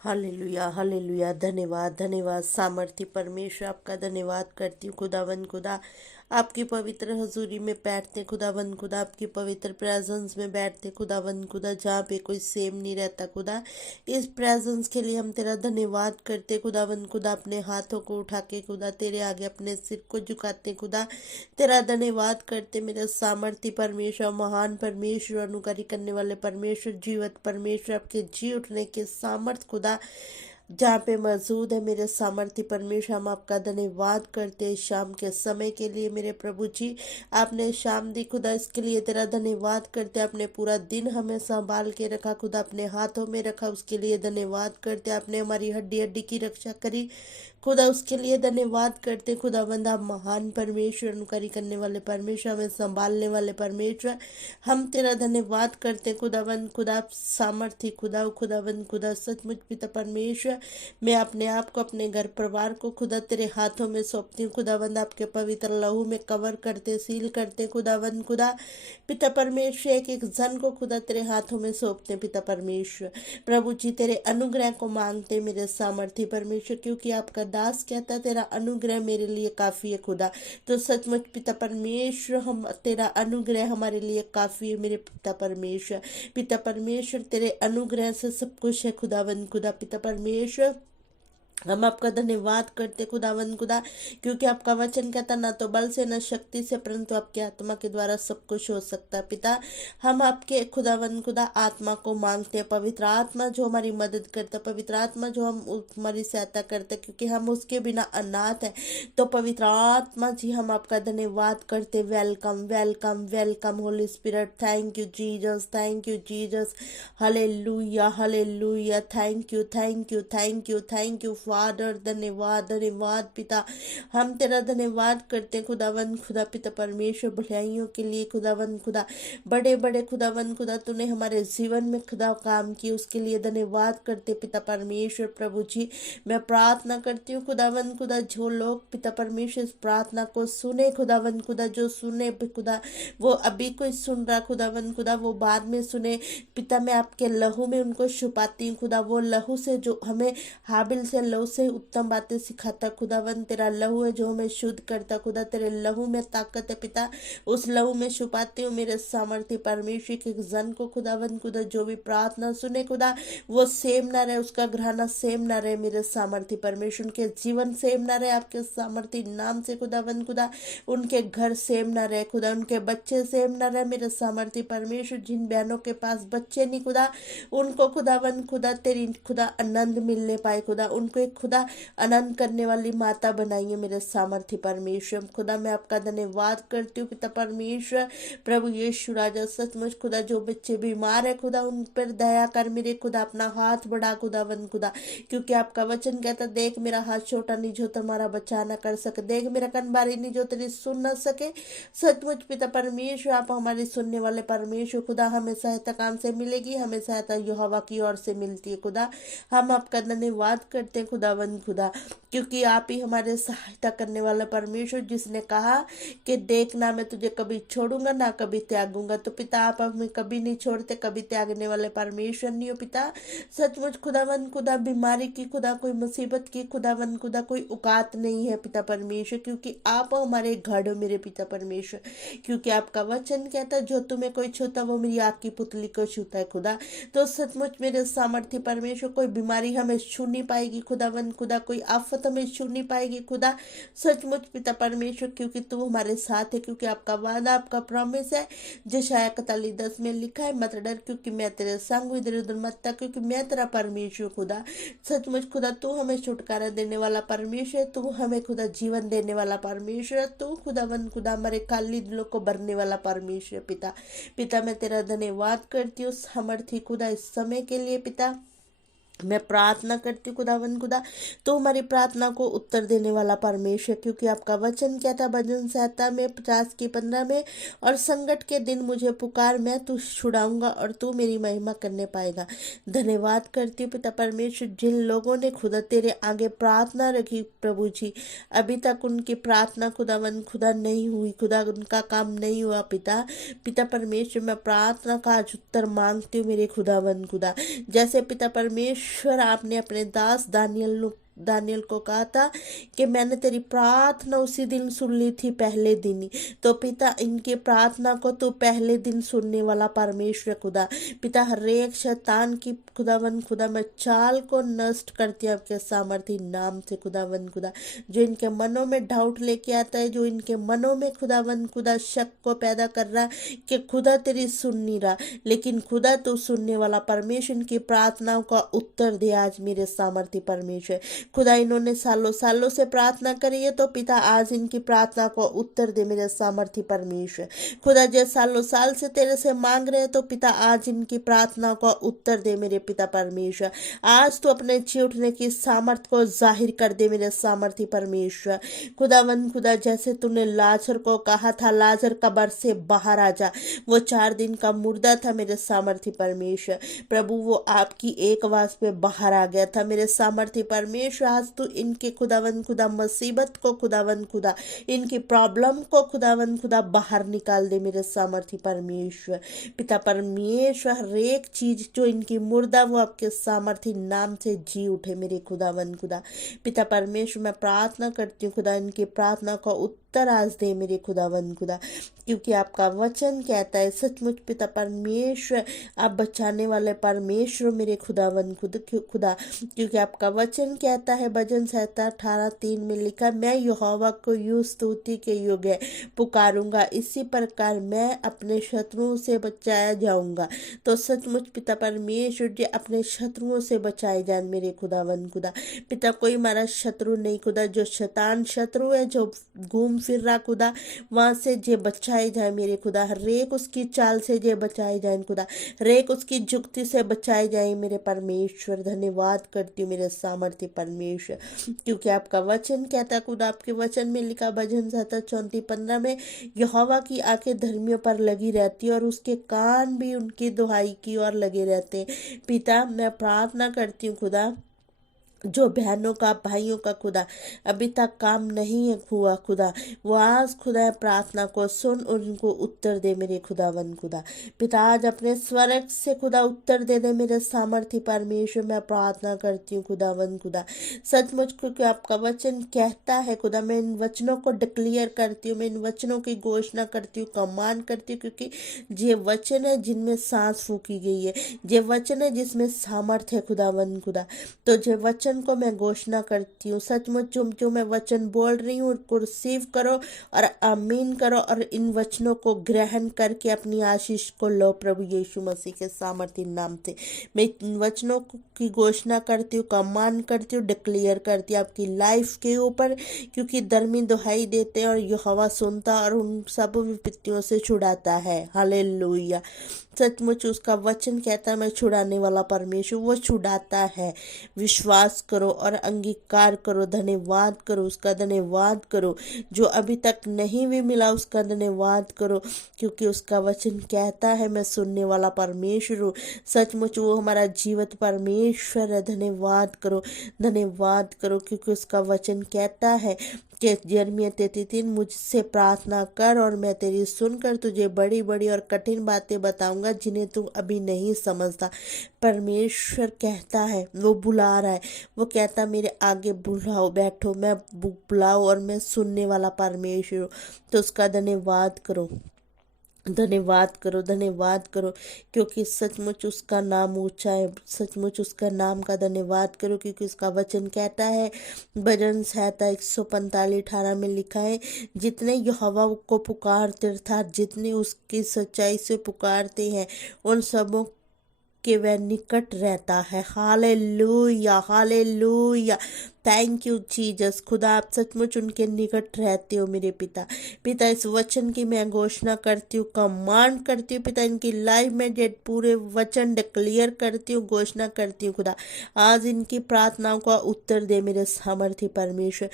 Hallelujah hallelujah. धन्यवाद धन्यवाद सामर्थ्य परमेश्वर, आपका धन्यवाद करती हूँ खुदावन खुदा। आपकी पवित्र हजूरी में बैठते खुदावन खुदा, आपकी पवित्र प्रेजेंस में बैठते खुदावन खुदा, जहाँ पे कोई सेम नहीं रहता खुदा। इस प्रेजेंस के लिए हम तेरा धन्यवाद करते खुदावन खुदा। अपने हाथों को उठा के खुदा तेरे आगे अपने सिर को झुकाते खुदा, तेरा धन्यवाद करते मेरे सामर्थ्य परमेश्वर, महान परमेश्वर, अनुकारी करने वाले परमेश्वर, जीवत परमेश्वर, आपके जी उठने के सामर्थ खुदा जहाँ पे मौजूद है मेरे सामर्थ्य परमेश्वर। हम आपका धन्यवाद करते हैं शाम के समय के लिए मेरे प्रभु जी। आपने शाम दी खुदा, इसके लिए तेरा धन्यवाद करते। आपने पूरा दिन हमें संभाल के रखा खुदा, अपने हाथों में रखा, उसके लिए धन्यवाद करते। आपने हमारी हड्डी हड्डी की रक्षा करी खुदा, उसके लिए धन्यवाद करते खुदावंद। आप महान परमेश्वर, अनुकारी करने वाले परमेश्वर, हमें संभालने वाले परमेश्वर, हम तेरा धन्यवाद करते खुदावंद खुदा। आप सामर्थ्य खुदा, खुदावंद खुदा, सचमुच पिता परमेश्वर, मैं अपने आप को, अपने घर परिवार को खुदा तेरे हाथों में सौंपती हूँ खुदावंद। आपके पवित्र लहू में कवर करते, सील करते खुदावंद खुदा। पिता परमेश्वर, एक एक जन को खुदा तेरे हाथों में सौंपते पिता परमेश्वर। प्रभु जी तेरे अनुग्रह को मांगते मेरे सामर्थ्य परमेश्वर, क्योंकि आपका दास कहता है तेरा अनुग्रह मेरे लिए काफी है खुदा। तो सचमुच पिता परमेश्वर, हम तेरा अनुग्रह हमारे लिए काफी है मेरे पिता परमेश्वर। पिता परमेश्वर, तेरे अनुग्रह से सब कुछ है खुदावंद खुदा। पिता परमेश्वर, हम आपका धन्यवाद करते खुदावन खुदा, क्योंकि आपका वचन कहता ना तो बल से न शक्ति से, परंतु आपके आत्मा के द्वारा सब कुछ हो सकता है पिता। हम आपके खुदावन खुदा आत्मा को मांगते हैं, पवित्र आत्मा जो हमारी मदद करता, पवित्र आत्मा जो हमारी सहायता करता, क्योंकि हम उसके बिना अनाथ हैं। तो पवित्र आत्मा जी, हम आपका धन्यवाद करते। Welcome welcome welcome Holi spirit. Thank you Jesus, thank you Jesus. Hallelujah hallelujah. Thank you thank you thank you thank you father. धन्यवाद धन्यवाद पिता, हम तेरा धन्यवाद करते खुदावन खुदा। पिता परमेश्वर, भलाइयों के लिए खुदावन खुदा, बड़े बड़े खुदावन खुदा तूने हमारे जीवन में खुदा काम किए, उसके लिए धन्यवाद करते पिता परमेश्वर। प्रभु जी, मैं प्रार्थना करती हूँ खुदावन खुदा, जो लोग पिता परमेश्वर इस प्रार्थना को सुने खुदावन खुदा, जो सुने खुदा, वो अभी कोई सुन रहा खुदावन खुदा, वो बाद में सुने पिता। मैं आपके लहू में उनको छुपाती हूँ खुदा, वो लहू से जो हमें हाबिल से लहू से उत्तम बातें सिखाता खुदावन, तेरा लहू है जो हमें शुद्ध करता खुदा। तेरे लहू में ताकत है पिता, उस लहू में छुपाती हूँ मेरे सामर्थ्य परमेश्वर के जन को खुदावन खुदा, जो भी प्रार्थना सुने खुदा, वो सेम ना रहे, उसका घराना सेम ना रहे मेरे सामर्थ्य परमेश्वर, उनके जीवन सेम ना रहे आपके सामर्थ्य नाम से खुदावन खुदा। उनके घर सेम ना रहे खुदा, उनके बच्चे सेम ना रहे मेरे सामर्थ्य परमेश्वर। जिन बहनों के पास बच्चे नहीं खुदा, उनको खुदावन खुदा तेरी खुदा आनंद मिलने पाए खुदा, उनको एक खुदा आनंद करने वाली माता बनाइए मेरे सामर्थ्य परमेश्वर। खुदा मैं आपका धन्यवाद करती हूँ पिता परमेश्वर। प्रभु यीशु राजा, सचमुच खुदा जो बच्चे बीमार है खुदा, उन पर दया कर मेरे खुदा, अपना हाथ बढ़ा खुदावन खुदा, क्योंकि आपका वचन कहता, देख मेरा हाथ छोटा नहीं जो तुम्हारा बचा ना कर सके, देख मेरा कन बारी नहीं जो तेरी सुन ना सके। सचमुच पिता परमेश्वर, आप हमारे सुनने वाले परमेश्वर खुदा, हमें सहायता काम से मिलेगी, हमें सहायता यहोवा की ओर से मिलती है खुदा। हम आपका धन्यवाद करते हैं खुदावन खुदा, क्योंकि आप ही हमारे सहायता करने वाला परमेश्वर, जिसने कहा कि देखना मैं तुझे कभी छोड़ूंगा ना कभी त्यागूंगा। तो पिता, आप हमें कभी नहीं छोड़ते, कभी त्यागने वाले परमेश्वर नहीं हो पिता। सचमुच खुदावन खुदा, बीमारी की खुदा, कोई मुसीबत की खुदावन खुदा कोई औकात नहीं है पिता परमेश्वर, क्योंकि आप हमारे गढ़ हो मेरे पिता परमेश्वर। क्योंकि आपका वचन कहता है, जो तुम्हें कोई छूता वो मेरी आग की पुतली को छूता है खुदा। तो सचमुच मेरे सामर्थ्य परमेश्वर, कोई बीमारी हमें छू नहीं पाएगी खुदावन खुदा, कोई आफत हमें छू नहीं पाएगी खुदा। सचमुच पिता परमेश्वर, क्योंकि तू हमारे साथ है, क्योंकि आपका वादा, आपका प्रॉमिस है। जशाया 41:10 में लिखा है, मत डर क्योंकि मैं तेरे संग हूँ, इधर उधर मत था क्योंकि मैं तेरा परमेश्वर खुदा। सचमुच खुदा, तू हमें छुटकारा देने वाला परमेश्वर, तू हमें खुदा जीवन देने वाला परमेश्वर, तू खुदावन खुदा हमारे खाली दिलों को भरने वाला परमेश्वर पिता। पिता मैं तेरा धन्यवाद करती हूँ सामर्थ्य खुदा इस समय के लिए पिता। मैं प्रार्थना करती हूँ खुदावन खुदा, तो हमारी प्रार्थना को उत्तर देने वाला परमेश्वर, क्योंकि आपका वचन क्या था भजन संहिता में 50:15 में, और संकट के दिन मुझे पुकार, मैं तू छुड़ाऊंगा और तू मेरी महिमा करने पाएगा। धन्यवाद करती हूँ पिता परमेश्वर, जिन लोगों ने खुदा तेरे आगे प्रार्थना रखी प्रभु जी, अभी तक उनकी प्रार्थना खुदावन खुदा नहीं हुई खुदा, उनका काम नहीं हुआ पिता। पिता परमेश्वर, मैं प्रार्थना का आज उत्तर मांगती हूँ मेरे खुदावन खुदा। जैसे पिता परमेश्वर परमेश्वर, आपने अपने दास दानियल को कहा था कि मैंने तेरी प्रार्थना उसी दिन सुन ली थी, पहले दिन ही। तो पिता, इनकी प्रार्थना को तो पहले दिन सुनने वाला परमेश्वर खुदा, पिता हर एक शैतान की खुदावन खुदा मैं चाल को नष्ट करती हूँ आपके सामर्थ्य नाम से खुदावन खुदा। जो इनके मनों में डाउट लेके आता है, जो इनके मनों में खुदावन खुदा शक को पैदा कर रहा है कि खुदा तेरी सुन नहीं रहा, लेकिन खुदा तो सुनने वाला परमेश्वर, इनकी प्रार्थनाओं का उत्तर दे आज मेरे सामर्थ्य परमेश्वर। खुदा इन्होंने सालों सालों से प्रार्थना करी है, तो पिता आज इनकी प्रार्थना को उत्तर दे मेरे सामर्थ्य परमेश्वर। खुदा जो सालों साल से तेरे से मांग रहे हैं, तो पिता आज इनकी प्रार्थना को उत्तर दे मेरे पिता परमेश्वर। आज तो अपने जी उठने की सामर्थ को जाहिर कर दे मेरे सामर्थ्य परमेश्वर। खुदावन खुदा, जैसे तूने लाजर को कहा था लाजर कब्र से बाहर आ जा, वो 4 दिन का मुर्दा था मेरे सामर्थ्य परमेश्वर। प्रभु वो आपकी एक आवाज पे बाहर आ गया था मेरे सामर्थ्य परमेश्वर। आज तू इनके खुदावन खुदा मुसीबत को खुदावन खुदा, इनकी प्रॉब्लम को खुदावन खुदा बाहर निकाल दे मेरे सामर्थ्य परमेश्वर। पिता परमेश्वर, हर एक चीज जो इनकी मुर्दा वो आपके सामर्थ्य नाम से जी उठे मेरे खुदावन खुदा। पिता परमेश्वर, मैं प्रार्थना करती हूँ खुदा, इनकी प्रार्थना को उत्तर आज दे मेरे खुदावन खुदा, क्योंकि आपका वचन कहता है सचमुच पिता परमेश्वर, आप बचाने वाले परमेश्वर मेरे खुदावन खुदा, क्योंकि आपका वचन कहता है भजन संहिता 18:3 में लिखा, मैं यहोवा को यूं स्तुति के योग्य पुकारूंगा, इसी प्रकार मैं अपने शत्रुओं से बचाया जाऊंगा। तो सचमुच पिता परमेश्वर जी अपने शत्रुओं से बचाए जाए मेरे खुदावन खुदा। पिता कोई हमारा शत्रु नहीं खुदा, जो शैतान शत्रु है जो घूम फिर रहा खुदा, वहां से जे बचाए जाए मेरे खुदा। हरेक उसकी चाल से जे बचाए जाए खुदा, हरेक उसकी जुक्ति से बचाए जाए मेरे परमेश्वर। धन्यवाद करती हूँ मेरे सामर्थ्य परमेश्वर, क्योंकि आपका वचन कहता है खुदा, आपके वचन में लिखा भजन संहिता 34:15 में, यहोवा की आंखें धर्मियों पर लगी रहती है और उसके कान भी उनकी दुहाई की ओर लगे रहते हैं। पिता मैं प्रार्थना करती हूँ खुदा, जो बहनों का भाइयों का खुदा अभी तक काम नहीं है हुआ खुदा, वो आज खुदा प्रार्थना को सुन और उनको उत्तर दे मेरे खुदावन खुदा। पिता आज अपने स्वर्ग से खुदा उत्तर दे दे मेरे सामर्थ्य परमेश्वर। मैं प्रार्थना करती हूँ खुदावन खुदा, सचमुच क्योंकि आपका वचन कहता है खुदा, मैं इन वचनों को डिक्लेयर करती हूँ, मैं इन वचनों की घोषणा करती हूँ, कमान करती हूँ, क्योंकि ये वचन है जिनमें सांस फूकी गई है, ये वचन है जिसमें सामर्थ्य है खुदावन खुदा। तो ये वचन को मैं घोषणा करती हूँ, सचमुच जो मैं वचन बोल रही हूँ उनको रिसीव करो और आमीन करो, और इन वचनों को ग्रहण करके अपनी आशीष को लो प्रभु यीशु मसीह के सामर्थ्य नाम से। मैं इन वचनों की घोषणा करती हूँ, कमान करती हूँ, डिक्लेयर करती हूँ आपकी लाइफ के ऊपर, क्योंकि दरमी दुहाई देते हैं और यहोवा सुनता और उन सब विपत्तियों से छुड़ाता है। हालेलुया। सचमुच उसका वचन कहता है मैं छुड़ाने वाला परमेश्वर, वो छुड़ाता है। विश्वास करो और अंगीकार करो, धन्यवाद करो, उसका धन्यवाद करो। जो अभी तक नहीं भी मिला उसका धन्यवाद करो, क्योंकि उसका वचन कहता है मैं सुनने वाला परमेश्वर हूँ। सचमुच वो हमारा जीवित परमेश्वर है। धन्यवाद करो, धन्यवाद करो, क्योंकि उसका वचन कहता है कि यिर्मयाह 33:3, मुझसे प्रार्थना कर और मैं तेरी सुनकर तुझे बड़ी बड़ी और कठिन बातें बताऊंगा जिन्हें तू अभी नहीं समझता। परमेश्वर कहता है, वो बुला रहा है, वो कहता मेरे आगे बुलाओ, बैठो, मैं बुलाओ और मैं सुनने वाला परमेश्वर हूँ। तो उसका धन्यवाद करो, धन्यवाद करो, धन्यवाद करो, क्योंकि सचमुच उसका नाम ऊंचा है। सचमुच उसका नाम का धन्यवाद करो, क्योंकि उसका वचन कहता है भजन संहिता 145:18 में लिखा है, जितने यहोवा को पुकारते अर्थात जितने उसकी सच्चाई से पुकारते हैं उन सबों के वह निकट रहता है। Hallelujah, hallelujah, thank you Jesus. खुदा आप सचमुच उनके निकट रहते हो मेरे पिता। पिता इस वचन की मैं घोषणा करती हूँ, कमांड करती हूँ पिता, इनकी लाइफ में जे पूरे वचन डिक्लेयर करती हूँ, घोषणा करती हूँ खुदा, आज इनकी प्रार्थनाओं का उत्तर दे मेरे सामर्थ्य परमेश्वर।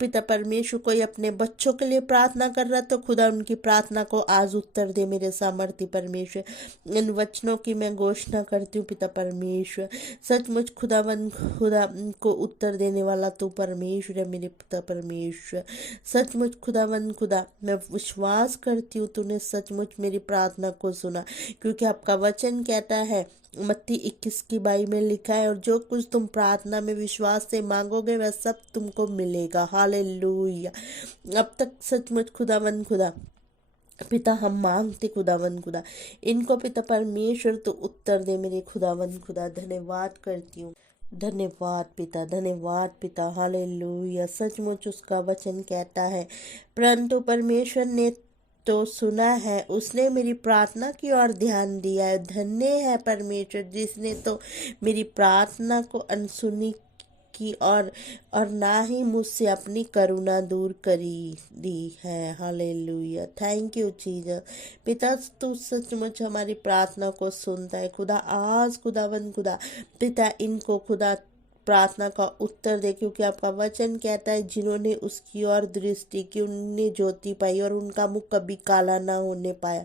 पिता परमेश्वर कोई अपने बच्चों के लिए प्रार्थना कर रहा तो खुदा उनकी प्रार्थना को आज उत्तर दे मेरे सामर्थ्य परमेश्वर। इन वचनों की मैं घोषणा करती हूँ पिता परमेश्वर, सचमुच खुदा को उत्तर देने वाला तू परमेश्वर है मेरे पिता परमेश्वर। सचमुच खुदा मैं विश्वास करती हूँ तूने सचमुच मेरी प्रार्थना को सुना, क्योंकि आपका वचन कहता है मत्ती 21 की 22 में लिखा है, और जो कुछ तुम प्रार्थना में विश्वास से मांगोगे वह सब तुमको मिलेगा। हालेलुया। अब तक सचमुच खुदावन खुदा पिता हम मांगते खुदावन खुदा, इनको पिता परमेश्वर तो उत्तर दे मेरे खुदावन खुदा। धन्यवाद करती हूँ, धन्यवाद पिता, धन्यवाद पिता। हालेलुया। सचमुच उसका वचन कहता है, परंतु परमेश्वर ने तो सुना है, उसने मेरी प्रार्थना की ओर ध्यान दिया है। धन्य है परमेश्वर जिसने तो मेरी प्रार्थना को अनसुनी की, और ना ही मुझसे अपनी करुणा दूर करी दी है। हालेलुया। Thank you Jesus. पिता तू सचमुच हमारी प्रार्थना को सुनता है खुदा। आज खुदावन खुदा पिता इनको खुदा प्रार्थना का उत्तर दे, क्योंकि आपका वचन कहता है जिन्होंने उसकी ओर दृष्टि की उन्हें ज्योति पाई और उनका मुख कभी काला ना होने पाया।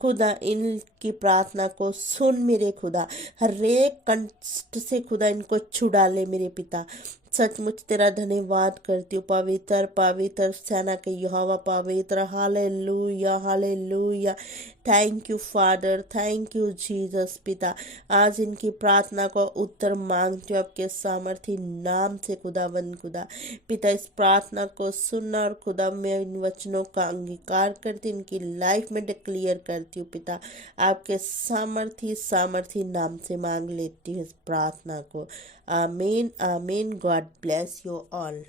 खुदा इनकी प्रार्थना को सुन मेरे खुदा, हर एक कष्ट से खुदा इनको छुड़ा ले मेरे पिता। सचमुच तेरा धन्यवाद करती हूँ। पवित्र पवित्र सेना के यहोवा पवित्र। Hallelujah hallelujah. Thank you father, thank you Jesus पिता। आज इनकी प्रार्थना को उत्तर मांगते हो आपके सामर्थी नाम से खुदावन खुदा। पिता इस प्रार्थना को सुनना, और खुदा मैं इन वचनों का अंगीकार करती इनकी लाइफ में डिक्लेयर करती हूँ पिता। आपके सामर्थी सामर्थी नाम से मांग लेती हूँ इस प्रार्थना को। आमीन आमीन। God bless you all.